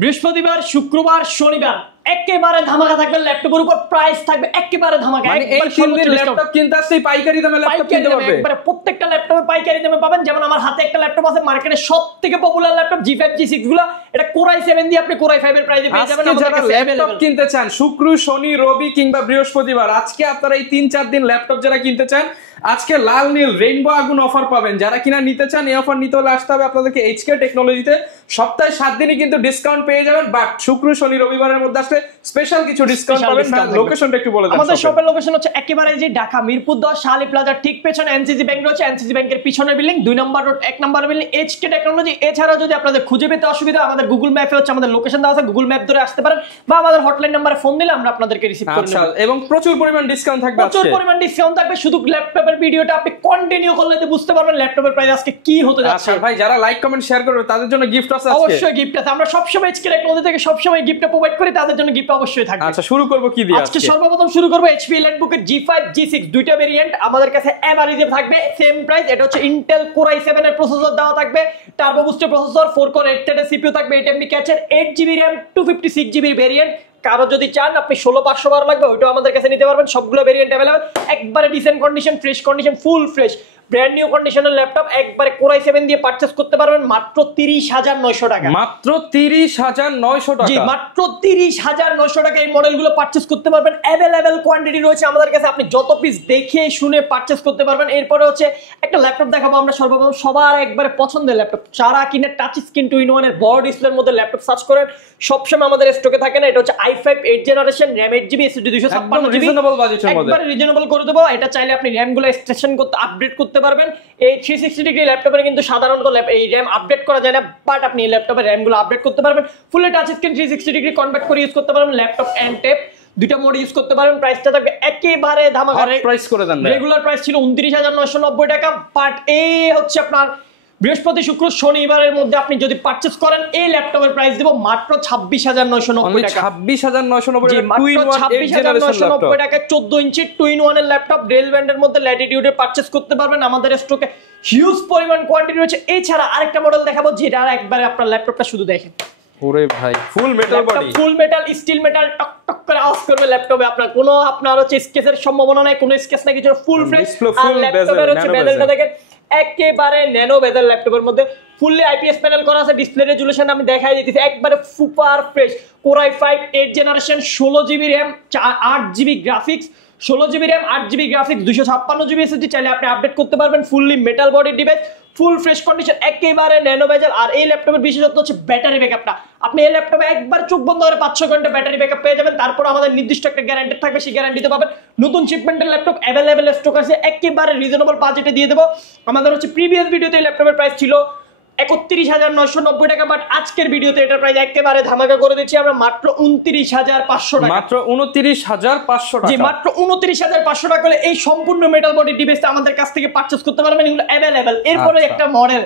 বৃহস্পতিবার, শুক্রবার, শনিবার একেবারে ধামাকা থাকবে। ল্যাপটপের উপর প্রাইস থাকবে একেবারে ধামাকা। মানে এই তিন দিন ল্যাপটপ কিনতে আসছে পাইকারি দামে ল্যাপটপ কিনতে পারবে। একবারে প্রত্যেকটা ল্যাপটপে পাইকারি দামে পাবেন। যেমন আমার হাতে একটা ল্যাপটপ আছে, মার্কেটে সবথেকে পপুলার ল্যাপটপ G5 G6 গুলো, এটা Core i7 দিয়ে আপনি Core i5 এর প্রাইসে পেয়ে যাবেন। যারা ল্যাপটপ কিনতে চান শুক্র, শনি, রবি কিংবা বৃহস্পতিবার, আজকে আপনারা এই 3-4 দিন ল্যাপটপ যারা কিনতে চান, আজকে লাল নীল রেইনবো আগুন অফার পাবেন। যারা কিনা নিতে চান এই অফার নিতে হলে আসতে হবে আপনাদেরকে HK টেকনোলজিতে। সপ্তাহে 7 দিনই কিন্তু ডিসকাউন্ট পেয়ে যাবেন, বাট শুক্র, শনি, রবিবারের মধ্যে আসলে স্পেশাল কিছু ডিসকাউন্ট পাবেন। লোকেশনটা একটু বলে দেন। আমাদের শপের লোকেশন হচ্ছে একেবারে যে ঢাকা মিরপুর 10 শালি প্লাজার ঠিক পেছনে NCC ব্যাংক রয়েছে। NCC ব্যাংকের পিছনের বিল্ডিং 2 নম্বর রোড 1 নম্বর বিল্ডিং HK টেকনোলজি। এছাড়াও যদি আপনাদের খুঁজে পেতে অসুবিধা, আমাদের গুগল ম্যাপে হচ্ছে আমাদের লোকেশন দেওয়া আছে, গুগল ম্যাপ ধরে আসতে পারেন বা আমাদের হটলাইন নম্বরে ফোন দিলে আমরা আপনাদেরকে রিসিভ করে নেব। এবং প্রচুর পরিমাণ ডিসকাউন্ট থাকবে। প্রচুর পরিমাণ ডিসকাউন্ট থাকবে। শুধু ল্যাপটপের ভিডিওটা আপনি কন্টিনিউ করলে তো বুঝতে পারবেন ল্যাপটপের প্রাইস আজকে কি হতে যাচ্ছে। আচ্ছা ভাই, যারা লাইক কমেন্ট শেয়ার করবে তাদের জন্য গিফট আছে আজকে। অবশ্যই গিফট আছে। আমরা সবসময় HK টেকনোলজি থেকে সবসময় গিফট প্রোভাইড করি, তাদের জন্য গিফট অবশ্যই থাকবে। আচ্ছা, শুরু করব কি দিয়ে? আজকে সর্বপ্রথম শুরু করব HP এলিটবুকের G5 G6 দুইটা ভেরিয়েন্ট আমাদের কাছে এভারেজে থাকবে সেম প্রাইস। এটা হচ্ছে Intel Core i7 এর প্রসেসর দেওয়া থাকবে, টার্বো বুস্টার প্রসেসর, 4 কোর 8 থ্রেডের CPU থাকবে, 8 MB ক্যাচের, 8GB RAM 256GB variant. কারো যদি চান আপনি 16512 লাগবে ওইটাও আমাদের কাছে নিতে পারবেন। সবগুলো ভেরিয়েন্ট अवेलेबल। একবারে dissent condition, fresh condition, full fresh brand new কন্ডিশনের ল্যাপটপ একবারে Core i7 দিয়ে পারচেজ করতে পারবেন মাত্র 30900 টাকা। মাত্র 30900 টাকা। জি, মাত্র 30900 টাকা এই মডেলগুলো পারচেজ করতে পারবেন। अवेलेबल কোয়ান্টিটি রয়েছে আমাদের কাছে, আপনি যত পিস দেখে শুনে পারচেজ করতে পারবেন। এরপরে হচ্ছে একটা ল্যাপটপ দেখাবো আমরা সর্বপ্রথম, সবার একবারে পছন্দের ল্যাপটপ। যারা কিনে টাচ স্ক্রিন 2-in-1 এর বড় ডিসপ্লের মধ্যে ল্যাপটপ সার্চ করেন, সবসময় আমাদের স্টকে থাকে না। এটা হচ্ছে i5 8 generation, RAM 8GB, SSD 256GB, reasonable বাজেটের মধ্যে। একবারে রিজনেবল করে দেব। এটা চাইলে আপনি RAM গুলো এক্সটেনশন করতে, আপডেট করতে পারবেন। এই 360 ডিগ্রি ল্যাপটপে কিন্তু সাধারণত এই RAM আপডেট করা যায় না, বাট আপনি এই ল্যাপটপে RAM গুলো আপডেট করতে পারবেন। ফুল টাচ স্ক্রিন 360 ডিগ্রি কনভার্ট করে ইউজ করতে পারবেন। ল্যাপটপ এন্ড ট্যাব দুইটা মোড ইউজ করতে পারবেন। প্রাইসটা থাকবে একেবারে ধামাকা প্রাইস করে দেন। রেগুলার প্রাইস ছিল 29990 টাকা, বাট এই হচ্ছে আপনার বৃহস্পতি, শুক্র, শনিবারের মধ্যে আপনি যদি পারচেজ করেন এই ল্যাপটপের প্রাইস দেব মাত্র 26990 টাকা। 26990 টাকা, 26990 টাকা 14 ইঞ্চি 2-in-1 এর ল্যাপটপ রেল ব্যান্ডের মধ্যে ল্যাটিটিউডে পারচেজ করতে পারবেন। আমাদের স্টকে হিউজ পরিমাণ কোয়ান্টিটি রয়েছে। এছাড়া আরেকটা মডেল দেখাবো যেটা একবারে আপনার ল্যাপটপটা শুধু দেখেন। ওরে ভাই, full metal body, full metal, steel metal, টক টক করে আওয়াজ করবে ল্যাপটপে। আপনার হচ্ছে স্কেচের সম্ভাবনা নাই, কোনো স্কেচ নাই, কিছু ফুল ফ্রেশ। আর ল্যাপটপের হচ্ছে বেজেলটা দেখেন একেবারে ন্যানো বেজেল। ল্যাপটপের মধ্যে ফুললি IPS প্যানেল করা আছে। ডিসপ্লে রেজুলেশন আমি দেখাই দিতেছি, একবারে super fresh. Core i5 8 generation, 16GB RAM, 8GB graphics, 16GB RAM, 8GB graphics, 256GB SSD, চাইলে আপনি আপডেট করতে পারবেন। Fully metal body device, full fresh condition, একেবারে ন্যানো বেজেল। আর এই ল্যাপটপের বিশেষত্ব হচ্ছে ব্যাটারি ব্যাকআপটা। আপনি এই ল্যাপটপে একবার চোখ বন্ধ করে 5-6 ঘন্টা ব্যাটারি ব্যাকআপ পেয়ে যাবেন। তারপর আমাদের নির্দিষ্ট একটা গ্যারান্টি থাকবে, সেই গ্যারান্টিতে পাবেন। নতুন শিপমেন্টের ল্যাপটপ अवेलेबल স্টক আছে, একেবারে রিজনেবল বাজেটে দিয়ে দেবো। আমাদের হচ্ছে প্রিভিয়াস ভিডিওতে এই ল্যাপটপের প্রাইস ছিল 31990 টাকা, বাট আজকের ভিডিওতে এটার প্রাইস একেবারে ধামাকা করে দিচ্ছি আমরা মাত্র 29500 টাকা। মাত্র 29500 টাকা। জি, মাত্র 29500 টাকা হলে এই সম্পূর্ণ মেটাল বডি ডিভাইসটা আমাদের কাছ থেকে পারচেজ করতে পারবেন। এগুলো अवेलेबल। এরপরে একটা মডেল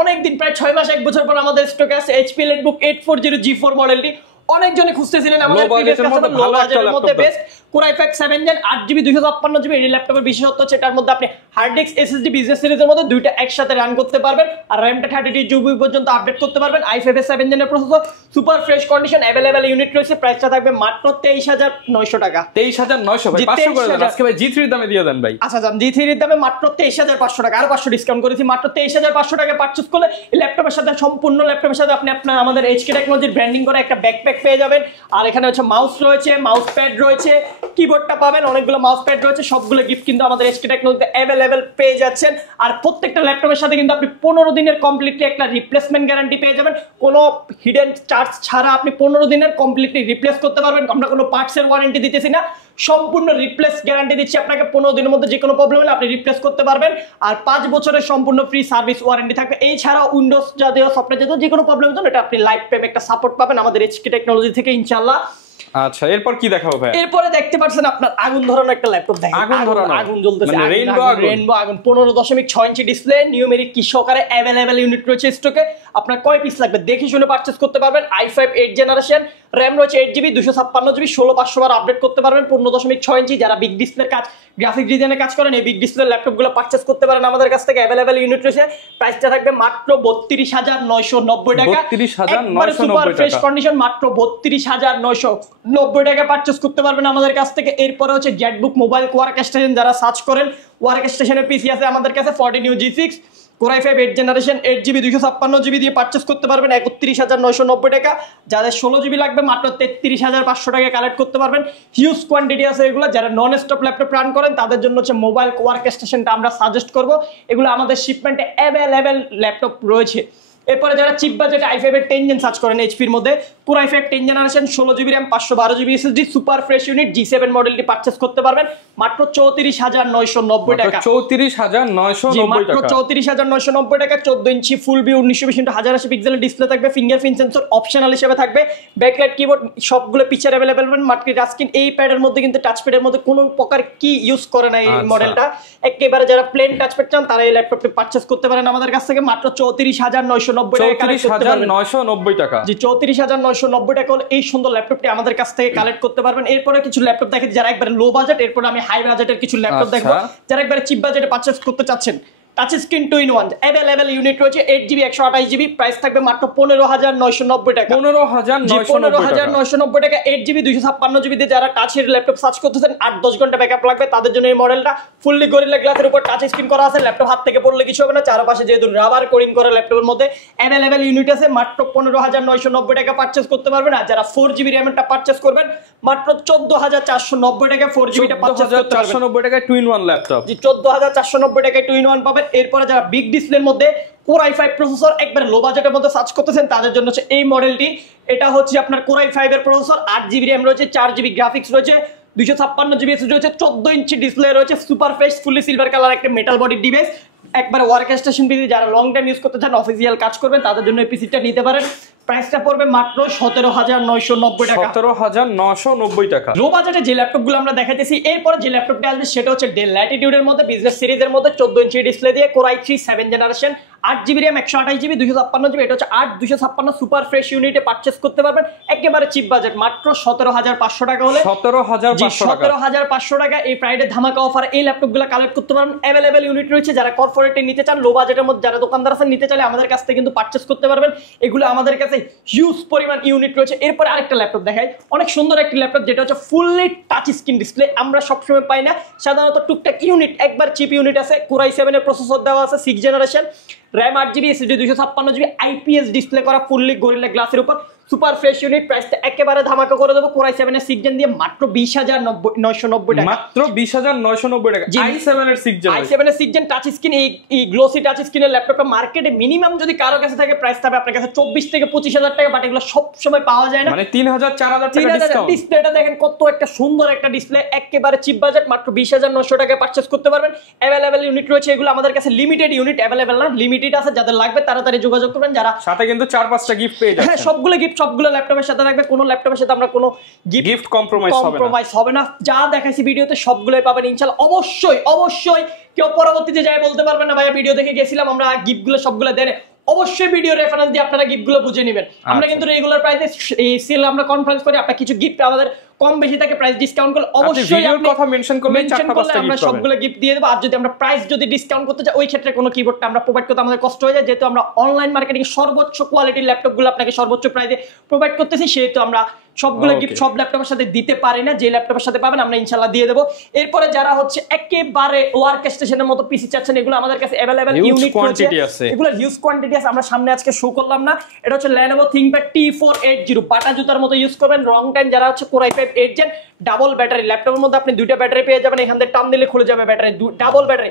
অনেকদিন প্রায় 6 মাস 1 বছর পর আমাদের স্টকে আছে HP এলিটবুক 840 G4 মডেলটি। অনেকজনে খুঁজতেছিলেন আমাদের প্রিভিয়াস কাস্টমার, লো বাজেটের মধ্যে best Core i5 7 Gen 8GB 256GB। এই ল্যাপটপের বিশেষত্ব হচ্ছে এটার মধ্যে আপনি হার্ড ডিস্ক, SSD, বিজনেস সিরিজের মধ্যে দুইটা একসাথে রান করতে পারবেন। আর RAMটা 32GB পর্যন্ত আপডেট করতে পারবেন। i5 7 Gen এর processor, super fresh condition, available unit রয়েছে। প্রাইসটা থাকবে মাত্র 23900 টাকা। 23900 ভাই, 500 করে দেন আজকে ভাই। G3 এর দামে দিয়ে দেন ভাই। আচ্ছা জান, G3 এর দামে মাত্র 23500 টাকা, আর 500 ডিসকাউন্ট করেছি। মাত্র 23500 টাকা পারচেজ করলে এই ল্যাপটপের সাথে, সম্পূর্ণ ল্যাপটপের সাথে আপনি আমাদের HK টেকনোলজির ব্র্যান্ডিং করা একটা ব্যাকপ্যাক পেয়ে যাবেন। আর এখানে হচ্ছে মাউস রয়েছে, মাউস প্যাড রয়েছে, কিবোর্ডটা পাবেন, অনেকগুলো মাউস প্যাড রয়েছে। সবগুলো গিফট কিন্তু আমাদের HK টেকনোলজিতে अवेलेबल পেয়ে যাচ্ছেন। আর প্রত্যেকটা ল্যাপটপের সাথে কিন্তু আপনি 15 দিনের কমপ্লিটলি একটা রিপ্লেসমেন্ট গ্যারান্টি পেয়ে যাবেন। কোনো হিডেন চার্জ ছাড়া আপনি 15 দিনের কমপ্লিটলি রিপ্লেস করতে পারবেন। আমরা কোনো পার্টসের ওয়ারেন্টি দিতেছি না, সম্পূর্ণ রিপ্লেস গ্যারান্টি দিচ্ছি আপনাকে। 15 দিনের মধ্যে যে কোনো প্রবলেম হলে আপনি রিপ্লেস করতে পারবেন। আর 5 বছরের সম্পূর্ণ ফ্রি সার্ভিস ওয়ারেন্টি থাকবে। এছাড়াও উইন্ডোজ জাতীয় সফটওয়্যার জাতীয় যে কোনো প্রবলেম হলে এটা আপনি লাইফ টাইম একটা সাপোর্ট পাবেন আমাদের HK টেকনোলজি থেকে ইনশাআল্লাহ। আচ্ছা, এরপর কি দেখাবো ভাই? এরপরে দেখতে পাচ্ছেন আপনার আগুন ধরানো একটা ল্যাপটপ দেখেন। আগুন জ্বলতেছে, রেইনবো আগুন 15.6 ইঞ্চি ডিসপ্লে, নিউমেরিক কি সহকারে अवेलेबल ইউনিট রয়েছে স্টকে। আপনার কয় পিস লাগবে দেখে শুনে পারচেজ করতে পারবেন। i5 8 জেনারেশন, র্যাম রয়েছে 8GB, 256GB, 16/500 বার আপডেট করতে পারবেন। 15.6 ইঞ্চি, যারা বিগ ডিসপ্লের কাজ, গ্রাফিক ডিজাইনের কাজ করেন, এই বিগ ডিসপ্লের ল্যাপটপগুলো পারচেজ করতে পারেন আমাদের কাছ থেকে। অ্যাভেলেবেল ইউনিট রয়েছে, প্রাইসটা থাকবে মাত্র 32,990 টাকা। 32,990 সুপার ফ্রেশ টাকা। কন্ডিশন, মাত্র 32,990 টাকা পারচেজ করতে পারবেন আমাদের কাছ থেকে। এরপরে হচ্ছে জেটবুক মোবাইল ওয়ার্ক স্টেশন, যারা সার্চ করেন ওয়ার্ক স্টেশনের পিসি আছে আমাদের কাছে 14 new G6 Core i5 8 generation 8GB 256GB দিয়ে পারচেজ করতে পারবেন 31,990 টাকা। যাদের 16GB লাগবে মাত্র 33,500 টাকা কালেক্ট করতে পারবেন। হিউজ কোয়ান্টিটি আছে এগুলো। যারা নন স্টপ ল্যাপটপ রান করেন তাদের জন্য হচ্ছে মোবাইল ওয়ার্ক স্টেশনটা আমরা সাজেস্ট করব। এগুলো আমাদের শিপমেন্টে অ্যাভেলেবেল ল্যাপটপ রয়েছে। এরপরে যারা চিপ বাজেটে i5 এর 10 জেন সার্চ করেন, এইচপির মধ্যে Core i5 10 generation 16GB RAM 512GB SSD super fresh unit G7 মডেলটি পারচেজ করতে পারবেন মাত্র 34,990 টাকা। 34,990 মাত্র টাকা। 34,990 টাকা। 14 ইঞ্চি ফুল ভিউ 1920x1080 পিক্সেলের ডিসপ্লে থাকবে, ফিঙ্গারপ্রিন্ট সেন্সর অপশনাল হিসেবে থাকবে, ব্যাকলাইট কিবোর্ড সবগুলো পিকচার अवेलेबल পাবেন। মাল্টি টাচ স্ক্রিন, এই প্যাডের মধ্যে কিন্তু টাচ প্যাডের মধ্যে কোনো প্রকার কি ইউজ করে না এই মডেলটা। একেবারে যারা প্লেন টাচ প্যাড চান তারা এই ল্যাপটপটি পারচেজ করতে পারেন আমাদের কাছ থেকে মাত্র 34,990 টাকা। 34,990 টাকা। জি 34,990 টাকা হলে এই সুন্দর ল্যাপটপটি আমাদের কাছ থেকে কালেক্ট করতে পারবেন। এরপরে কিছু ল্যাপটপ দেখেন যারা একবারে লো বাজেট, এরপর আমি হাই বাজেটের কিছু ল্যাপটপ দেখবো। যারা একবারে চিপ বাজেটে পারচেজ করতে চাচ্ছেন, touch screen 2-in-1 available unit রয়েছে 8GB 128GB, প্রাইস থাকবে মাত্র 15,990 টাকা। 15,990 টাকা। 8GB 256GB দিয়ে যারা টাচের ল্যাপটপ সার্চ করতেছেন 8-10 ঘন্টা ব্যাকআপ লাগবে তাদের জন্য এই মডেলটা। ফুললি গরিলা গ্লাসের উপর টাচ স্ক্রিন করা আছে, ল্যাপটপ হাত থেকে পড়লে কিছু হবে না। চারপাশে যেহেতু রাবার কোডিং করা ল্যাপটপের মধ্যে অ্যাভেলেবল ইউনিট আছে, মাত্র 15,990 টাকা পারচেজ করতে পারবেন। আর যারা 4GB র্যামটা পারচেজ করবেন মাত্র 14,490 টাকা 4GB টা পারচেজ করতে পারবেন। 14,490 টাকায় 2-in-1 ল্যাপটপ। জি 14,490 টাকায় 2-in-1 পাবেন। এরপরে যারা বিগ ডিসপ্লের মধ্যে Core i5 প্রসেসর একবার লো বাজেটের মধ্যে সার্চ করতেছেন তাদের জন্য হচ্ছে এই মডেলটি। এটা হচ্ছে আপনার Core i5 এর প্রসেসর, 8GB RAM রয়েছে, 4GB গ্রাফিক্স রয়েছে, 256GB SSD রয়েছে, 14 ইঞ্চি ডিসপ্লে রয়েছে, সুপার ফ্রেশ ফুলি সিলভার কালার একটা মেটাল বডি ডিভাইস। একবার ওয়ার্ক স্টেশন পিসি যারা লং টাইম ইউজ করতে চান, অফিসিয়াল কাজ করবেন তাদের জন্য এই পিসিটা নিতে পারেন। প্রাইসটা পড়বে মাত্র 17,990 টাকা। 17,990 টাকা। লো বাজেটে যে ল্যাপটপগুলো আমরা দেখাইতেছি, এরপরে যে ল্যাপটপটা আসবে সেটা হচ্ছে ডেল ল্যাটিটিউডের মধ্যে বিজনেস সিরিজের মধ্যে 14 ইঞ্চি ডিসপ্লে দিয়ে Core i3 7 generation 8GB RAM 128GB 256GB, এটা হচ্ছে 8/256 সুপার ফ্রেশ ইউনিটে পারচেজ করতে পারবেন একেবারে চিপ বাজেট মাত্র 17,500 টাকা হলে। 17,500 টাকা এই ফ্রাইডে ধামাকা অফার এই ল্যাপটপগুলো কালেক্ট করতে পারবেন। অ্যাভেলেবল ইউনিট রয়েছে, যারা কর্পোরেটে নিতে চান লো বাজেটের মধ্যে, যারা দোকানদার আছেন নিতে চাইলে আমাদের কাছ থেকে কিন্তু পারচেজ করতে পারবেন। এগুলো আমাদের কাছে হিউজ পরিমাণ ইউনিট রয়েছে। এরপরে আরেকটা ল্যাপটপ দেখাই, অনেক সুন্দর একটি ল্যাপটপ যেটা হচ্ছে ফুললি টাচ স্ক্রিন ডিসপ্লে। আমরা সবসময় পাই না, সাধারণত টুকটাক ইউনিট একবার চিপ ইউনিট আছে। Core i7 এর প্রসেসর দেওয়া আছে 6 generation, RAM 8GB SSD 256GB, IPS display করা ফুললি গরিলা গ্লাসের উপর সুপার ফ্রেশ ইউনিট। প্রাইসটা একেবারে ধামাকা করে দেবো Core i7 এর 6 জেন দিয়ে মাত্র 20,990 টাকা। মাত্র 20,990 টাকা। i7 এর 6 জেন, i7 এর 6 জেন টাচ স্ক্রিন, এই গ্লোসি টাচ স্ক্রিনের ল্যাপটপটা মার্কেটে মিনিমাম যদি কারো কাছে থাকে প্রাইস থাকবে আপনার কাছে 24 থেকে 25,000 টাকা, বাট এগুলো সব সময় পাওয়া যায় না। মানে 3,000 4,000 টাকা ডিসকাউন্ট। ডিসপ্লেটা দেখেন কত একটা সুন্দর একটা ডিসপ্লে, একেবারে চিপ বাজেট মাত্র 20,900 টাকায় পারচেজ করতে পারবেন। অ্যাভেলেবল ইউনিট রয়েছে, এগুলো আমাদের কাছে লিমিটেড ইউনিট, অ্যাভেলেবল না লিমিটেড আছে। যাদের লাগবে তাড়াতাড়ি যোগাযোগ করবেন। যারা সাথে কিন্তু 4-5টা গিফট পেয়ে যাচ্ছেন। হ্যাঁ সবগুলো গিফট সবগুলো ল্যাপটপের সাথে থাকবে, কোনো ল্যাপটপের সাথে আমরা কোনো গিফট কম্প্রোমাইজ হবে না। যা দেখাইছি ভিডিওতে সবগুলোই পাবেন ইনশাআল্লাহ। অবশ্যই কেউ পরবর্তীতে যাই বলতে পারবেন না ভাইয়া ভিডিও দেখে গেছিলাম আমরা গিফটগুলো সবগুলো দেন। অবশ্যই ভিডিও রেফারেন্স দিয়ে আপনারা গিফটগুলো বুঝে নেবেন। আমরা কিন্তু রেগুলার প্রাইসে এই সেল আমরা কনফারেন্স করি, আপনারা কিছু গিফট আমাদের কম বেশি থাকে প্রাইস ডিসকাউন্ট করলে অবশ্যই আপনি কথা মেনশন করলে 4-5টা আমরা সবগুলো গিফট দিয়ে দেব। আর যদি আমরা প্রাইস যদি ডিসকাউন্ট করতে চাই ওই ক্ষেত্রে কোনো কিবোর্ডটা আমরা প্রোভাইড করতে আমাদের কষ্ট হয়ে যায়, যেহেতু আমরা অনলাইন মার্কেটিং সর্বোচ্চ কোয়ালিটির ল্যাপটপগুলো আপনাকে সর্বোচ্চ প্রাইসে প্রোভাইড করতেছি, সেহেতু আমরা সবগুলো গিফট সব ল্যাপটপের সাথে দিতে পারি না। যে ল্যাপটপের সাথে পাবেন আমরা ইনশাআল্লাহ দিয়ে দেব। এরপরে যারা হচ্ছে একেবারে ওয়ার্ক স্টেশনের মতো পিসি চাচ্ছেন, এগুলো আমাদের কাছে अवेलेबल ইউনিট রয়েছে, এগুলো হিউজ কোয়ান্টিটি আছে। আমরা সামনে আজকে শো করলাম না, এটা হচ্ছে Lenovo ThinkPad T480 বাটা জুতার মতো ইউজ করবেন লং টাইম। যারা হচ্ছে Core i5 8 gen double battery, ল্যাপটপের মধ্যে আপনি দুইটা ব্যাটারি পেয়ে যাবেন, এখান থেকে টান দিলে খুলে যাবে ব্যাটারি, ডাবল ব্যাটারি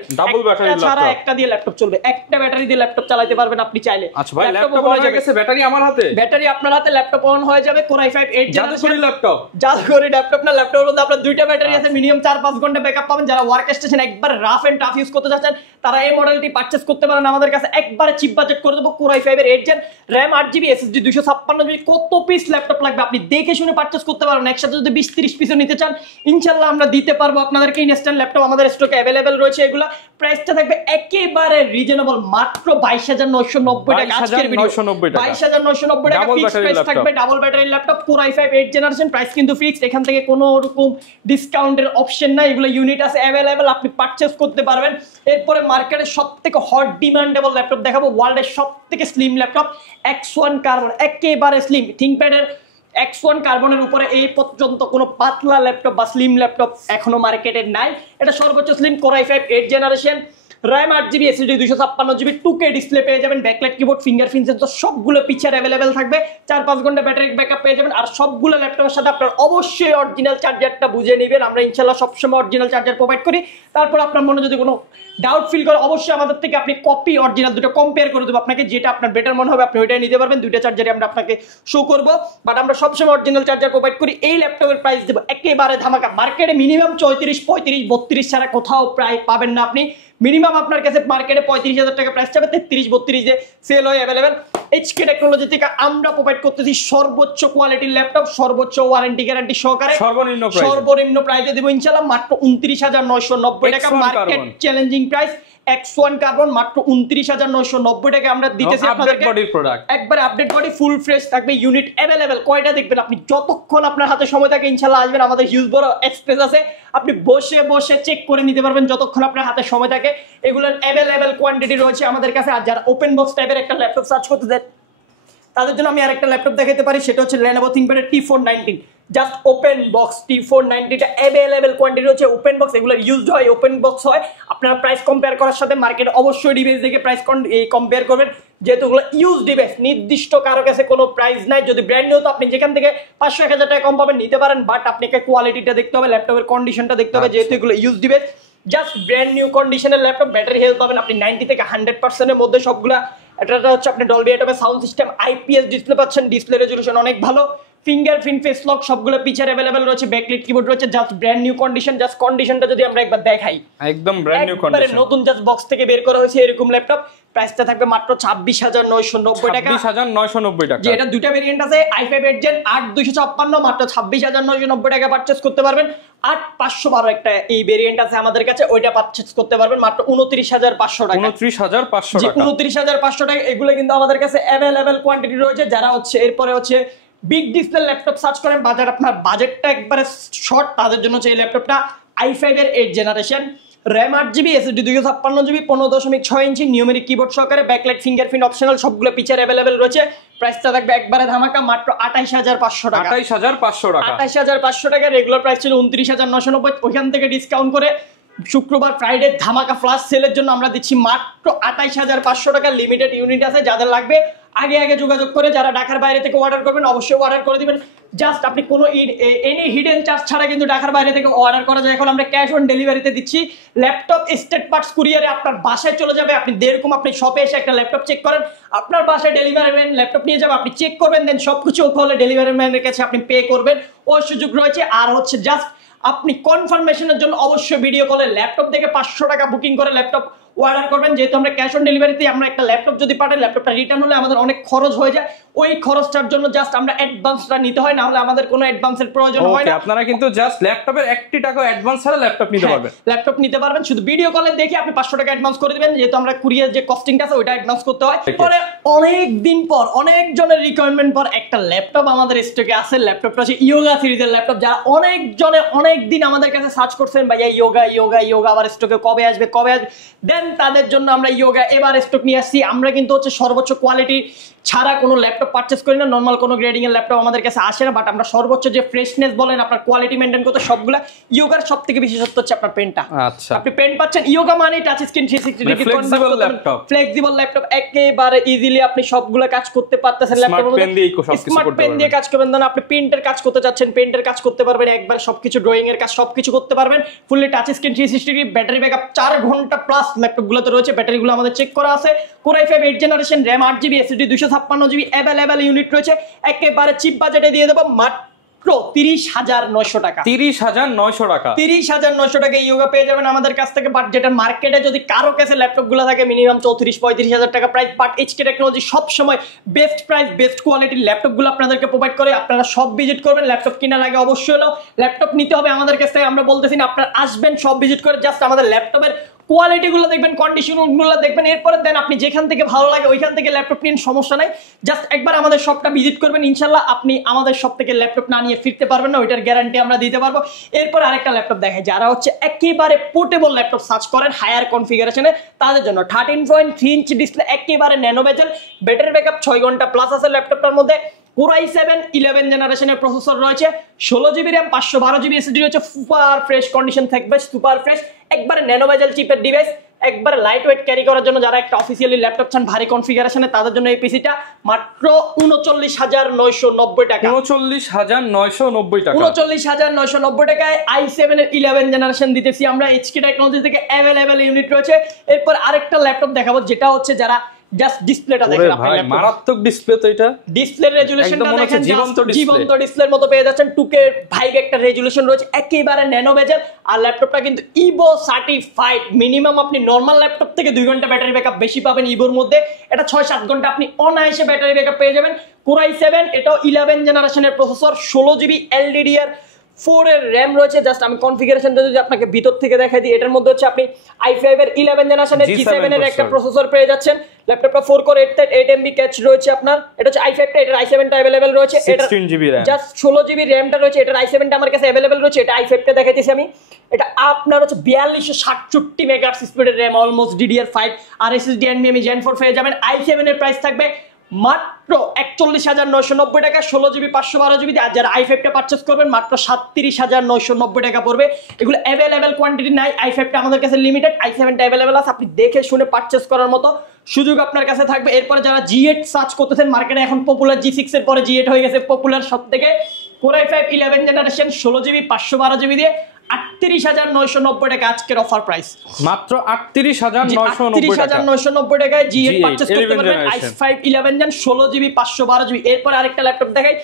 ছাড়া একটা দিয়ে ল্যাপটপ চলবে, একটা ব্যাটারি দিয়ে ল্যাপটপ চালাতে পারবেন আপনি চাইলে। আচ্ছা ভাই ল্যাপটপ হয়ে গেছে, ব্যাটারি আমার হাতে, ব্যাটারি আপনার হাতে, ল্যাপটপ অন হয়ে যাবে। Core i5 8 জাদুকরি ল্যাপটপ, জাদুকরি ল্যাপটপ না, ল্যাপটপের মধ্যে আপনার দুইটা ব্যাটারি আছে, মিনিমাম 4-5 ঘন্টা ব্যাকআপ পাবেন। যারা ওয়ার্ক স্টেশন একবার রাফ এন্ড টাফ ইউজ করতে যাচ্ছেন তারা এই মডেলটি পারচেজ করতে পারেন আমাদের কাছে, একবারে চিপ বাজেট করে দেবো। Core i5 এর 8 gen RAM 8GB SSD 256GB। কত পিস ল্যাপটপ লাগবে আপনি দেখে শুনে পারচেজ করতে পারেন। একসাথে যদি 20-30 পিসও নিতে চান ইনশাআল্লাহ আমরা দিতে পারবো আপনাদেরকে। ইনস্ট্যান্ট ল্যাপটপ আমাদের স্টকে अवेलेबल রয়েছে। এগুলা প্রাইসটা থাকবে একেবারে রিজনেবল, মাত্র 22,990 টাকা। আজকের ভিডিও 22,990 টাকা ফিক্স প্রাইস থাকবে। Double battery laptop Core i5 8 generation, price কিন্তু ফিক্সড, এখান থেকে কোনো রকম ডিসকাউন্টের অপশন নাই। এগুলো ইউনিট আছে अवेलेबल, আপনি পারচেজ করতে পারবেন। এরপরে মার্কেটের সবথেকে হট ডিমান্ডেবল ল্যাপটপ দেখাবো, ওয়ার্ল্ডের সবথেকে স্লিম ল্যাপটপ X1 কার্বন, একেবারে স্লিম। থিংকপ্যাডের X1 কার্বনের উপরে এই পর্যন্ত কোনো পাতলা ল্যাপটপ বা স্লিম ল্যাপটপ এখনো মার্কেটে নাই। এটা সর্বোচ্চ slim Core i5 8 generation, RAM 8GB SSD 256GB, 2K display পেয়ে যাবেন, ব্যাকলাইট কিবোর্ড, ফিঙ্গারপ্রিন্ট সেন্সর সবগুলো পিকচার अवेलेबल থাকবে। 4-5 ঘন্টা ব্যাটারি ব্যাকআপ পেয়ে যাবেন। আর সবগুলো ল্যাপটপের সাথে আপনার অবশ্যই অরিজিনাল চার্জারটা বুঝে নেবেন, আমরা ইনশাআল্লাহ সবসময় অরিজিনাল চার্জার প্রোভাইড করি। তারপর আপনার মনে যদি কোনো ডাউট ফিল করে অবশ্যই আমাদের থেকে আপনি কপি অরিজিনাল দুটো কম্পেয়ার করে দেবো আপনাকে, যেটা আপনার বেটার মনে হবে আপনি ওইটাই নিতে পারবেন। দুইটা চার্জারই আমরা আপনাকে শো করব, বাট আমরা সবসময় অরিজিনাল চার্জার প্রোভাইড করি। এই ল্যাপটপের প্রাইস দেবো একেবারে ধামাকা, মার্কেটে মিনিমাম 34, 35, 32 ছাড়া কোথাও প্রায় পাবেন না আপনি। মিনিমাম আপনার কাছে মার্কেটে 35,000 টাকা প্রাইস যাবে, 33-32 যে সেল হয় अवेलेबल। HK টেকনোলজি থেকে আমরা প্রোভাইড করতেছি সর্বোচ্চ কোয়ালিটির ল্যাপটপ, সর্বোচ্চ ওয়ারেন্টি গ্যারান্টি সহকারে, সর্বনিম্ন প্রাইসে দেব ইনশাআল্লাহ মাত্র 29,990 টাকা। Market challenging price X1 carbon মাত্র 29,990 টাকা আমরা দিতেছি আপনাদেরকে। একবার আপডেট বডি ফুল ফ্রেশ থাকবে, ইউনিট अवेलेबल। কয়টা দেখবেন আপনি, যতক্ষণ আপনার হাতে সময় থাকে ইনশাআল্লাহ আসবেন। আমাদের হিউজ বড় এক্সপ্রেস আছে, আপনি বসে বসে চেক করে নিতে পারবেন যতক্ষণ আপনার হাতে সময় থাকে। এগুলোর अवेलेबल কোয়ান্টিটি রয়েছে আমাদের কাছে। আর যারা ওপেন বক্স টাইপের একটা ল্যাপটপ সার্চ করতে দেন তাদের জন্য আমি আরেকটা ল্যাপটপ দেখাতে পারি, সেটা হচ্ছে Lenovo ThinkPad T490, just open box. T490 টা अवेलेबल কোয়ান্টিটি রয়েছে ওপেন বক্স, এগুলো ইউজড হয় ওপেন বক্স হয়। আপনারা প্রাইস কম্পেয়ার করার সাথে মার্কেটে অবশ্যই ডিভাইস দেখে প্রাইস কম্পেয়ার করবেন, যেহেতু এগুলো ইউজ ডিভাইস, নির্দিষ্ট কারো কাছে কোনো প্রাইস নাই। যদি ব্র্যান্ড নিউ তো আপনি যেখান থেকে 500-1000 টাকা কম পাবেন নিতে পারেন, বাট আপনাকে কোয়ালিটিটা দেখতে হবে, ল্যাপটপের কন্ডিশনটা দেখতে হবে, যেহেতু এগুলো use device. Just brand new কন্ডিশনের ল্যাপটপ, ব্যাটারি হেলথ পাবেন আপনি 90 থেকে 100% এর মধ্যে সবগুলা। এটা হচ্ছে আপনি Dolby atoms sound system, IPS display পাচ্ছেন, ডিসপ্লে রেজোলিউশন অনেক ভালো, ফিঙ্গারপ্রিন্ট ফেস লক সবগুলো পিকচার अवेलेबल রয়েছে, ব্যাকলাইট কিবোর্ড রয়েছে, just brand new condition. Just কন্ডিশনটা যদি আমরা একবার দেখাই, একদম ব্র্যান্ড নিউ কন্ডিশন, নতুন জাস্ট বক্স থেকে বের করা হয়েছে এরকম ল্যাপটপ। প্রাইসটা থাকবে মাত্র 26,990 টাকা। 26,990 টাকা। যেটা দুটো ভেরিয়েন্ট আছে, i5 8 জেন 8256, মাত্র 26,990 টাকা পারচেজ করতে পারবেন। 8512 একটা এই ভেরিয়েন্ট আছে আমাদের কাছে, ওইটা পারচেজ করতে পারবেন মাত্র 29,500 টাকা। 29,500 টাকা। 29,500 টাকা। এগুলো কিন্তু আমাদের কাছে अवेलेबल কোয়ান্টিটি রয়েছে। যারা হচ্ছে এরপরে হচ্ছে বিগ ডিসপ্লে ল্যাপটপ সার্চ করেন, বাজার আপনার বাজেটটা একবারে শর্ট, তাদের জন্য হচ্ছে এই ল্যাপটপটা i5 এর 8 generation, RAM 8GB SSD 256GB, 15.6 ইঞ্চি নিউমেরিক কিবোর্ড সহকারে, ব্যাকলাইট ফিঙ্গারপ্রিন্ট অপশনাল সবগুলো ফিচার अवेलेबल রয়েছে। প্রাইসটা থাকবে একবারে ধামাকা মাত্র 28,500 টাকা। 28,500 টাকা। 28,500 টাকা। রেগুলার প্রাইস ছিল 29,990, ওইখান থেকে ডিসকাউন্ট করে শুক্রবার ফ্রাইডে ধামাকা ফ্লাশ সেলের জন্য আমরা দিচ্ছি মাত্র 28,500 টাকা। লিমিটেড ইউনিট আছে, যাদের লাগবে আগে আগে যোগাযোগ করে, যারা ঢাকার বাইরে থেকে অর্ডার করবেন অবশ্যই অর্ডার করে দিবেন। জাস্ট আপনি কোনো এনি হিডেন চার্জ ছাড়া কিন্তু ঢাকার বাইরে থেকে অর্ডার করা যায়। এখন আমরা ক্যাশ অন ডেলিভারিতে দিচ্ছি। ল্যাপটপ স্টেট পার্টস কুরিয়ারে আপনার বাসায় চলে যাবে। আপনি যেরকম আপনি শপে এসে একটা ল্যাপটপ চেক করেন, আপনার বাসায় ডেলিভারি ম্যান ল্যাপটপ নিয়ে যাবে, আপনি চেক করবেন, দেন সবকিছু ওকে হলে ডেলিভারি ম্যানের কাছে আপনি পে করবেন, ওই সুযোগ রয়েছে। আর হচ্ছে জাস্ট আপনি কনফার্মেশনের জন্য অবশ্যই ভিডিও কলে ল্যাপটপ থেকে 500 টাকা বুকিং করে ল্যাপটপ অর্ডার করবেন। যেহেতু আমরা ক্যাশ অন ডেলিভারিতে আমরা একটা ল্যাপটপ যদি পাঠাই, ল্যাপটপটা রিটার্ন হলে আমাদের অনেক খরচ হয়ে যায়, ওই খরচটার জন্য জাস্ট আমরা অ্যাডভান্সটা নিতে হয়, না হলে আমাদের কোনো অ্যাডভান্সের প্রয়োজন হয় না। আপনারা কিন্তু জাস্ট ল্যাপটপের 1 টাকা অ্যাডভান্স ছাড়া ল্যাপটপ নিতে পারবেন। ল্যাপটপ নিতে পারবেন, শুধু ভিডিও কলে দেখে আপনি 500 টাকা অ্যাডভান্স করে দিবেন, যেহেতু আমরা কুরিয়ার যে কস্টিংটা আছে ওইটা অ্যাডভান্স করতে হয়। পরে অনেক দিন পর, অনেক জনের রিকোয়ারমেন্ট পর একটা ল্যাপটপ আমাদের স্টকে আছে। ল্যাপটপটা হচ্ছে ইয়োগা সিরিজের ল্যাপটপ, যারা অনেক জনে অনেক দিন আমাদের কাছে সার্চ করছেন, ভাইয়া ইয়োগা আবার স্টকে কবে আসবে, দেন তাদের জন্য আমরা ইয়োগা এবার স্টক নিয়ে আসছি। আমরা কিন্তু হচ্ছে সর্বোচ্চ কোয়ালিটি ছাড়া কোনো ল্যাপটপ পারচেজ করি না, নর্মাল কোনো গ্রেডিং এর ল্যাপটপ আমাদের কাছে আসে না, বাট আমরা সর্বোচ্চ যে ফ্রেশনেস বলেন, আপনার কোয়ালিটি মেইনটেইন করতে সবগুলা। ইয়োগার সবথেকে বিশেষত্ব হচ্ছে আপনার পেনটা। আচ্ছা, আপনি পেন পাচ্ছেন ইয়োগা মানে touch screen 360 degree flexible laptop, flexible laptop, একেবারে ইজিলি আপনি সবগুলা কাজ করতে পারতেছেন ল্যাপটপের মধ্যে। স্মার্ট পেন দিয়ে কাজ করবেন, না আপনি প্রিন্টের কাজ করতে চাচ্ছেন, প্রিন্টের কাজ করতে পারবেন, একবার সবকিছু ড্রয়িং এর কাজ সবকিছু করতে পারবেন। Fully touch screen 360 degree, battery backup 4 ঘন্টা প্লাস ল্যাপটপগুলোতে রয়েছে। ব্যাটারিগুলো আমাদের চেক করা আছে। Core i5 8 generation, RAM 8GB SSD 256GB, available unit রয়েছে। একেবারে চিপ বাজেটে দিয়ে দেব মাত্র 30,900 টাকা। 30,900 টাকা, 30,900 টাকা ইয়োগা পেয়ে যাবেন আমাদের কাছ থেকে। বাট যেটা মার্কেটে যদি কারো কাছে ল্যাপটপ গুলো থাকে মিনিমাম 34-35,000 টাকা প্রাইস, বাট এইচকে টেকনোলজি সবসময় বেস্ট প্রাইস বেস্ট কোয়ালিটির ল্যাপটপ গুলো আপনাদেরকে প্রোভাইড করে। আপনারা সব ভিজিট করবেন, ল্যাপটপ কেনার আগে অবশ্যই হলো ল্যাপটপ নিতে হবে আমাদের কাছ থেকে। আমরা বলতেছি না, আপনারা আসবেন সব ভিজিট করে, জাস্ট আমাদের ল্যাপটপের কোয়ালিটি গুলো দেখবেন, কন্ডিশন গুলো দেখবেন, এরপরে দেন আপনি যেখান থেকে ভালো লাগে ওইখান থেকে ল্যাপটপ নিন, সমস্যা নাই। জাস্ট একবার আমাদের শপটা ভিজিট করবেন, ইনশাল্লাহ আপনি আমাদের শপ থেকে ল্যাপটপ না নিয়ে ফিরতে পারবেন না, ওইটার গ্যারান্টি আমরা দিতে পারবো। এরপর আরেকটা ল্যাপটপ দেখায়, যারা হচ্ছে একেবারে পোর্টেবল ল্যাপটপ সার্চ করেন হায়ার কনফিগারেশনে, তাদের জন্য 13.3 ইঞ্চি ডিসপ্লে, একেবারে ন্যানো বেজেল, ব্যাটারি ব্যাকআপ 6 ঘন্টা প্লাস আছে ল্যাপটপটার মধ্যে। Core i7 11 জেনারেশনের প্রসেসর রয়েছে, 16 জিবি র্যাম, 512 জিবি এসএসডি রয়েছে, সুপার ফ্রেশ কন্ডিশন থাকবে, সুপার ফ্রেশ, একবারে ন্যানো বেজেল চিপের ডিভাইস, একবারে লাইট ওয়েট ক্যারি করার জন্য যারা একটা অফিসিয়ালি ল্যাপটপ চান ভারী কনফিগারেশনে, তাদের জন্য এই পিসিটা মাত্র 39,990 টাকা। 39,990 টাকা, 39,990 টাকায় i7 এর 11 জেনারেশন দিতেছি আমরা। এইচকে টেকনোলজি থেকে অ্যাভেলেবেল ইউনিট রয়েছে। এরপর আরেকটা ল্যাপটপ দেখাবো, যেটা হচ্ছে যারা জাস্ট ডিসপ্লেটা দেখেন, ভাই মারাত্মক ডিসপ্লে তো এটা, ডিসপ্লে রেজুলেশনটা দেখেন, জীবন্ত ডিসপ্লের মতো পেয়ে যাচ্ছেন। 2K ভাইব একটা রেজুলেশন রয়েছে, একেবারে ন্যানো বেজেল। আর ল্যাপটপটা কিন্তু ইভো সার্টিফাইড, মিনিমাম আপনি নরমাল ল্যাপটপ থেকে 2 ঘন্টা ব্যাটারি ব্যাকআপ বেশি পাবেন ইভোর মধ্যে, এটা 6-7 ঘন্টা আপনি অনায়াসে ব্যাটারি ব্যাকআপ পেয়ে যাবেন। Core i7 এটাও 11 জেনারেশনের প্রসেসর, 16 জিবি LDDR4 এর র্যাম রয়েছে। জাস্ট আমি কনফিগারেশনটা যদি আপনাকে ভিতর থেকে দেখাই দিই, এটার মধ্যে হচ্ছে আপনি i5 এর 11 জেনারেশনের G7 এর একটা প্রসেসর পেয়ে যাচ্ছেন। ল্যাপটপটা 4 কোর 8 MB ক্যাচ রয়েছে আপনার, এটা হচ্ছে i5 টা, এটার i7 টা अवेलेबल রয়েছে, এটা 16 জিবি র্যাম, জাস্ট 16 জিবি র্যামটা রয়েছে, এটার i7 টা আমার কাছে अवेलेबल রয়েছে, এটা i5 টা দেখাইতেছি আমি। এটা আপনার হচ্ছে 4267 মেগাহার্টজ স্পিডের র্যাম, অলমোস্ট DDR5, আর SSD NVMe Gen 4 পেয়ে যাবেন। i7 এর প্রাইস থাকবে মাত্র 41,990 টাকা, 16 জিবি 512 জিবি। আর যারা i5 টা পারচেজ করবেন মাত্র 37,990 টাকা পড়বে। এগুলো অ্যাভেলেবেল কোয়ান্টিটি নাই, i5 টা আমাদের কাছে লিমিটেড, i7 টা অ্যাভেলেবেল আছে, আপনি দেখে শুনে পারচেজ করার মতো সুযোগ আপনার কাছে থাকবে। এরপরে যারা G8 সার্চ করতেছেন, মার্কেটে এখন পপুলার G6 এর পরে G8 হয়ে গেছে পপুলার সব থেকে। Core i5 11 generation, 16 GB 512 GB দিয়ে 38,990 টাকা আজকের অফার প্রাইস, মাত্র 38,990 টাকায় G8 পারচেজ করতে পারবেন। i5 11 gen, 16 GB 512 GB. এরপর আরেকটা ল্যাপটপ দেখাই,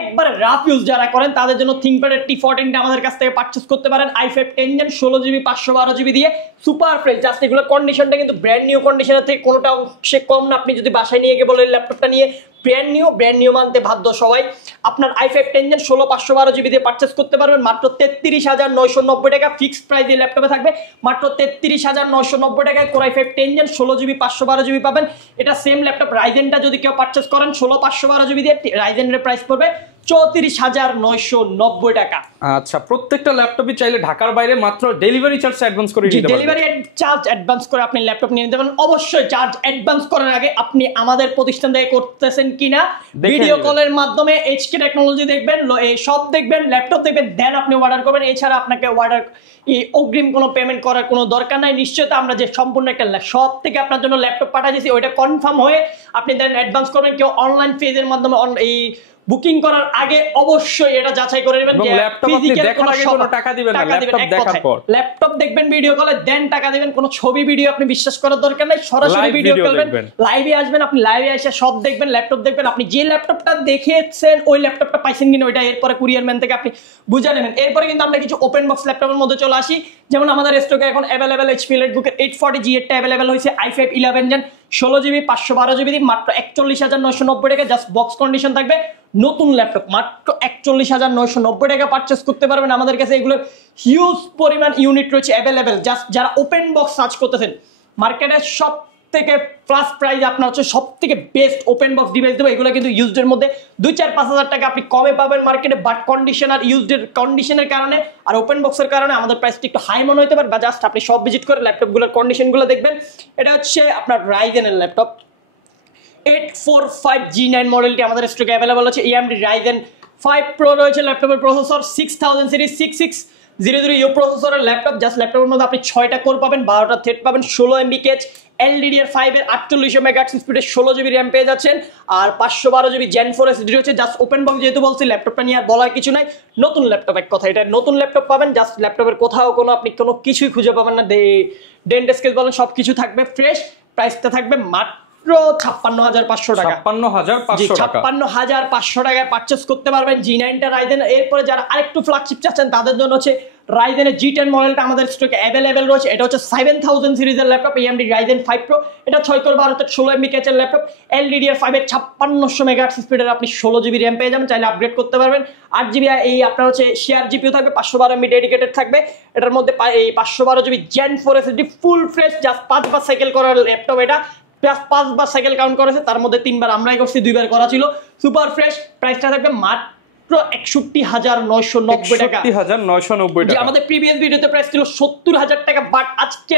একবার রাফ ইউজ যারা করেন তাদের জন্য থিংকপ্যাড T14 টা আমাদের কাছ থেকে পারচেজ করতে পারেন। i5 10 জেন, 16 জিবি 512 জিবি দিয়ে, সুপার ফ্রেশ। জাস্ট এগুলোর কন্ডিশনটা কিন্তু ব্র্যান্ড নিউ কন্ডিশনের থেকে কোনোটা অংশে কম না। আপনি যদি বাসায় নিয়ে গিয়ে বলেন ল্যাপটপটা নিয়ে ব্র্যান্ড নিউ মানতে বাধ্য সবাই। আপনার i5 10 জেন 16 512 জিবি দিয়ে পারচেজ করতে পারবেন মাত্র 33,990 টাকা। ফিক্সড প্রাইস দিয়ে ল্যাপটপে থাকবে মাত্র 33,990 টাকায়। Core i5 10 gen 16 GB 512 GB পাবেন। এটা সেম ল্যাপটপ রাইজেনটা যদি কেউ পারচেজ করেন 16 512 জিবি দিয়ে, রাইজেনের প্রাইস পড়বে 34,990 টাকা। আচ্ছা, প্রত্যেকটা ল্যাপটপই চাইলে ঢাকার বাইরে মাত্র ডেলিভারি চার্জ অ্যাডভান্স করে নিতে পারবেন। ডেলিভারি চার্জ অ্যাডভান্স করে আপনি ল্যাপটপ নিয়ে নিতে পারেন। অবশ্যই চার্জ অ্যাডভান্স করার আগে আপনি আমাদের প্রতিষ্ঠান থেকে করতেছেন কিনা ভিডিও কলের মাধ্যমে এইচকে টেকনোলজি দেখবেন, এই সব দেখবেন, ল্যাপটপ দেখবেন, দেন আপনি অর্ডার করবেন। এছাড়া আপনাকে অগ্রিম কোনো পেমেন্ট করার কোনো দরকার নাই। নিশ্চয়ই আমরা যে সম্পূর্ণ একটা সব থেকে আপনার জন্য ল্যাপটপ পাঠাচ্ছি, ওইটা কনফার্ম হয়ে আপনি দেন অ্যাডভান্স করবেন। কেউ অনলাইন পেজের মাধ্যমে এই বুকিং করার আগে অবশ্যই এটা যাচাই করে নেবেন যে ল্যাপটপ আপনি দেখার আগে কোনো টাকা দিবেন না, ল্যাপটপ দেখার পর ল্যাপটপ দেখবেন ভিডিও কলে, দেন টাকা দিবেন। কোনো ছবি ভিডিও আপনি বিশ্বাস করার দরকার নাই, সরাসরি ভিডিও করবেন, লাইভে আসবেন, আপনি লাইভে এসে সব দেখবেন, ল্যাপটপ দেখবেন। আপনি যে ল্যাপটপটা দেখেছেন ওই ল্যাপটপটা পাইছেন কিনা ওইটা এরপরে কুরিয়ার ম্যান থেকে আপনি বুঝে নেবেন। এরপরে কিন্তু আমরা কিছু ওপেন বক্স ল্যাপটপের মধ্যে চলে আসি, যেমন আমাদের স্টকে এখন অ্যাভেলেবেল HP EliteBook 840 G8 টা অ্যাভেলেবেল হয়েছে। i5 11 জেন 16 জিবি 512 জিবি দিয়ে মাত্র 41,990 টাকা। জাস্ট বক্স কন্ডিশন থাকবে। নতুন ল্যাপটপ মাত্র 41,990 টাকা পারচেস করতে পারবেন আমাদের কাছে। এগুলোর হিউজ পরিমাণ ইউনিট রয়েছে অ্যাভেলেবেল। জাস্ট যারা ওপেন বক্স সার্চ করতেছেন, মার্কেটের সব থেকে প্লাস প্রাইস আপনার হচ্ছে সব থেকে বেস্ট ওপেন বক্স ডিভাইস দেবো। এগুলো কিন্তু ইউজডের মধ্যে 2-4-5 হাজার টাকা আপনি কমে পাবেন মার্কেটে, বাট কন্ডিশনার ইউজডের কন্ডিশনের কারণে আর ওপেন বক্সের কারণে আমাদের প্রাইসটা একটু হাই মনে হতে পারে। বা জাস্ট আপনি সব ভিজিট করে ল্যাপটপগুলোর কন্ডিশনগুলো দেখবেন। এটা হচ্ছে আপনার রাইজেনের ল্যাপটপ 845 G9 মডেলটি আমাদের স্টকে অ্যাভেলেবল আছে। AMD Ryzen 5 Pro রয়েছে ল্যাপটপের প্রসেসর, 6000 সিরিজ 6600U প্রসেসরের ল্যাপটপ। জাস্ট ল্যাপটপের মধ্যে আপনি 6টা কোর পাবেন, 12টা থ্রেড পাবেন, 16 MB ক্যাচ, LDDR5 এর 4800 মেগাহার্টজ স্পিডের 16 জিবি র্যাম পেয়ে যাচ্ছেন, আর 512 জিবি Gen 4 SSD রয়েছে। জাস্ট ওপেন বক্স যেহেতু বলছি, ল্যাপটপটা নিয়ে আর বলার কিছু নাই, নতুন ল্যাপটপ এক কথা। এটা নতুন ল্যাপটপ পাবেন, জাস্ট ল্যাপটপের কোথাও আপনি কোনো কিছুই খুঁজে পাবেন না, ডেন্ট স্কেচ বলেন সব কিছু থাকবে ফ্রেশ। প্রাইসটা থাকবে মাত্র 56,500 টাকা, 56,500 টাকা, 56,500 টাকায় পারচেস করতে পারবেন জি9টা রাইজেন। এরপরে যারা আরেকটু ফ্ল্যাগশিপ চাচ্ছেন তাদের জন্য হচ্ছে রাইজেনের জি10 মডেলটা আমাদের স্টকে অ্যাভেলেবেল রয়েছে। এটা হচ্ছে 7000 সিরিজের ল্যাপটপ, AMD রাইজেন 5 প্রো। এটা 6 কোর 16 MB ক্যাচের ল্যাপটপ, LDDR5 এর 5600 মেগাহার্টজ স্পিডের আপনি 16 GB র্যাম পেয়ে যাবেন, চাইলে আপগ্রেড করতে পারবেন। 8 GB এই আপনার হচ্ছে শেয়ার জিপিইউ থাকবে, 512 MB ডেডিকেটেড থাকবে। এটার মধ্যে এই 512 GB Gen 4 SSD full fresh, just 5 বার সাইকেল করার ল্যাপটপ এটা, প্লাস 5 বার সাইকেল কাউন্ট করেছে, তার মধ্যে 3 বার আমরাই করছি, 2 বার করা ছিল। সুপার ফ্রেশ, প্রাইসটা থাকবে মাত্র 61,990 টাকা। 61,990 টাকা। আমাদের প্রিভিয়াস ভিডিওতে প্রাইস ছিল 70,000 টাকা, বাট আজকে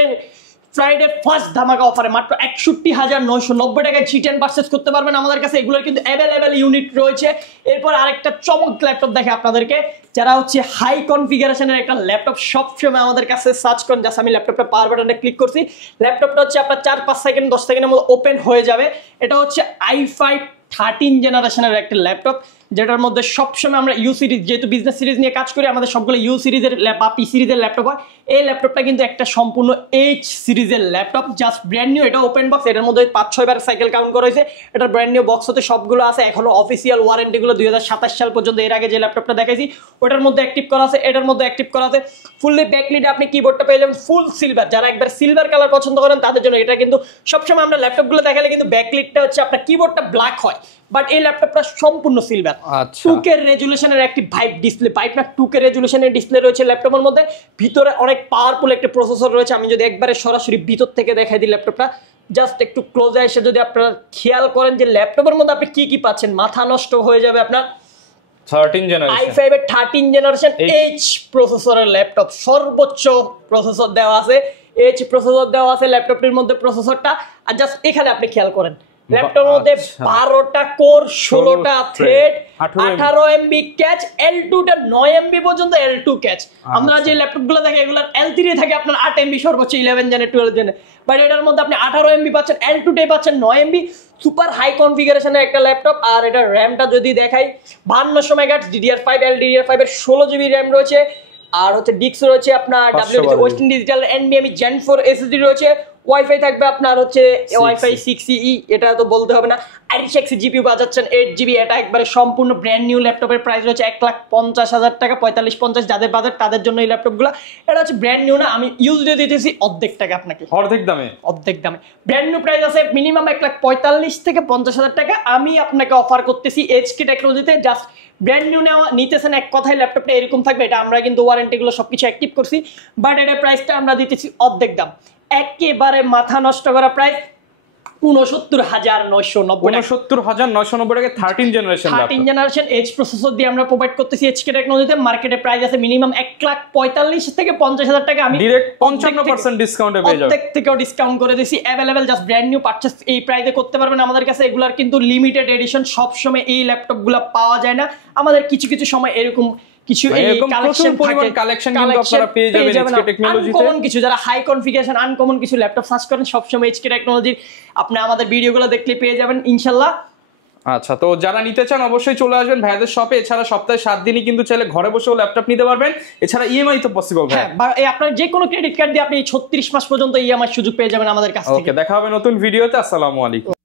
ফ্রাইডে ফার্স্ট ধামাকা অফারে মাত্র 61,990 টাকায় জি10 পারচেজ করতে পারবেন আমাদের কাছে। এগুলোর কিন্তু অ্যাভেলেবেল ইউনিট রয়েছে। এরপর আরেকটা চমক ল্যাপটপ দেখে আপনাদেরকে, যারা হচ্ছে হাই কনফিগারেশনের একটা ল্যাপটপ সবসময় আমাদের কাছে সার্চ করেন। জাস্ট আমি ল্যাপটপটা পাওয়ার বাটনটা ক্লিক করছি, ল্যাপটপটা হচ্ছে আপনার 4-5 সেকেন্ড 10 সেকেন্ডের মধ্যে ওপেন হয়ে যাবে। এটা হচ্ছে i5 13 জেনারেশনের একটা ল্যাপটপ, যেটার মধ্যে সবসময় আমরা ইউ সিরিজ, যেহেতু বিজনেস সিরিজ নিয়ে কাজ করি, আমাদের সবগুলো ইউ সিরিজের বা পি সিরিজের ল্যাপটপ হয়। এই ল্যাপটপটা কিন্তু একটা সম্পূর্ণ এইচ সিরিজের ল্যাপটপ, জাস্ট ব্র্যান্ড নিউ। এটা ওপেন বক্স, এটার মধ্যে 5-6 বার সাইকেল কাউন্ট করা হয়েছে। এটা ব্র্যান্ড নিউ বক্স হতে সবগুলো আছে, এখনো অফিসিয়াল ওয়ারেন্টিগুলো 2027 সাল পর্যন্ত, এর আগে যে ল্যাপটপটা দেখাইছি ওটার মধ্যে অ্যাক্টিভ করা আছে, এটার মধ্যে অ্যাক্টিভ করা আছে। ফুললি ব্যাকলিটে আপনি কিবোর্ডটা পেয়ে যাবেন ফুল সিলভার, যারা একবার সিলভার কালার পছন্দ করেন তাদের জন্য এটা। কিন্তু সবসময় আমরা ল্যাপটপগুলো দেখালে কিন্তু ব্যাকলিটটা হচ্ছে আপনার কিবোর্ডটা ব্ল্যাক হয়, বাট এই ল্যাপটপটা সম্পূর্ণ সিলভার। 2K রেজুলেশনের একটি ভাইব ডিসপ্লে, ভাইব না 2K রেজুলেশনের ডিসপ্লে রয়েছে ল্যাপটপের মধ্যে। ভিতরে অনেক পাওয়ারফুল একটা প্রসেসর রয়েছে। আমি যদি একবারে সরাসরি ভিতর থেকে দেখাই দিই ল্যাপটপটা, জাস্ট একটু ক্লোজে এসে যদি আপনারা খেয়াল করেন যে ল্যাপটপের মধ্যে আপনি কি কি পাচ্ছেন, মাথা নষ্ট হয়ে যাবে আপনার। 13 জেনারেশন i5 এর 13 জেনারেশন H প্রসেসরের ল্যাপটপ, সর্বোচ্চ প্রসেসর দেওয়া আছে, H প্রসেসর দেওয়া আছে ল্যাপটপটির মধ্যে প্রসেসরটা। আর জাস্ট এখানে আপনি খেয়াল করেন, ল্যাপটপের মধ্যে 12টা কোর, 16টা থ্রেড, 18 MB ক্যাচ, L2 টা 9 MB পর্যন্ত L2 ক্যাচ। আমরা যে ল্যাপটপগুলো দেখি এগুলোর L3 থাকে আপনার 8 MB সর্বোচ্চ, 11 জেনে 12 জেনে, বাট এটার মধ্যে আপনি 18 MB পাচ্ছেন, L2 টাই পাচ্ছেন 9 MB। সুপার হাই কনফিগারেশনের একটা ল্যাপটপ। আর এটা র্যামটা যদি দেখাই 5200 মেগাহার্টজ DDR5 LDDR5 এর 16 GB র্যাম রয়েছে। আর হচ্ছে ডিস্ক রয়েছে আপনার western digital NVMe Gen 4 SSD রয়েছে। ওয়াইফাই থাকবে আপনার হচ্ছে ওয়াইফাই 6E, এটা তো বলতে হবে না। i6 জিপিইউ বাজাচ্ছেন 8 GB। এটা একবারে সম্পূর্ণ ব্র্যান্ড নিউ ল্যাপটপের প্রাইস হচ্ছে 1,50,000 টাকা, 45-50 যাদের বাজার তাদের জন্য এই ল্যাপটপগুলো। এটা হচ্ছে ব্র্যান্ড নিউ না, আমি ইউজ দিয়ে দিতেছি অর্ধেক টাকা আপনাকে, অর্ধেক দামে। ব্র্যান্ড নিউ প্রাইস আছে মিনিমাম 1,45,000 থেকে 50,000 টাকা। আমি আপনাকে অফার করতেছি HK টেকনোলজিতে, জাস্ট ব্র্যান্ড নিউ নেওয়া নিতেছেন, এক কথায় ল্যাপটপটা এরকম থাকবে। এটা আমরা কিন্তু ওয়ারেন্টিগুলো সবকিছু অ্যাক্টিভ করছি, বাট এটার প্রাইসটা আমরা দিতেছি অর্ধেক দাম। একেবারে মাথা নষ্ট করা প্রাইস 69,990 টাকা 13 জেনারেশন H প্রসেসর দিয়ে আমরা প্রোভাইড করতেছি HK টেকনোলজিতে। মার্কেটে প্রাইস আছে মিনিমাম 1,45,000 থেকে 50,000 টাকা। আমি ডাইরেক্ট 55% ডিসকাউন্টে পেয়ে যাবেন, প্রত্যেক থেকেও ডিসকাউন্ট করে দিছি। Available just brand new purchase এই প্রাইসে করতে পারবেন আমাদের কাছে। এগুলার কিন্তু লিমিটেড এডিশন, সব সময় এই ল্যাপটপগুলো পাওয়া যায় না। আমাদের কিছু কিছু সময় এরকম কিছু কালেকশন কিন্তু আপনারা পেয়ে যাবেন HK টেকনোলজিতে। আনকমন কিছু, যারা হাই কনফিগারেশন আনকমন কিছু ল্যাপটপ সার্চ করেন সবসময় HK টেকনোলজির আপনি আমাদের ভিডিওগুলো দেখলে পেয়ে যাবেন ইনশাআল্লাহ। আচ্ছা, তো যারা নিতে চান অবশ্যই চলে আসবেন ভাইদের শপে। এছাড়া সপ্তাহে 7 দিনই কিন্তু চাইলে ঘরে বসেও ল্যাপটপ নিতে পারবেন। এছাড়া ইএমআই তো পসিবল ভাই, আপনার যে কোনো ক্রেডিট কার্ড দিয়ে আপনি 36 মাস পর্যন্ত ইএমআই সুযোগ পেয়ে যাবেন আমাদের কাছ থেকে। ওকে, দেখা হবে নতুন ভিডিওতে। আসসালামু আলাইকুম।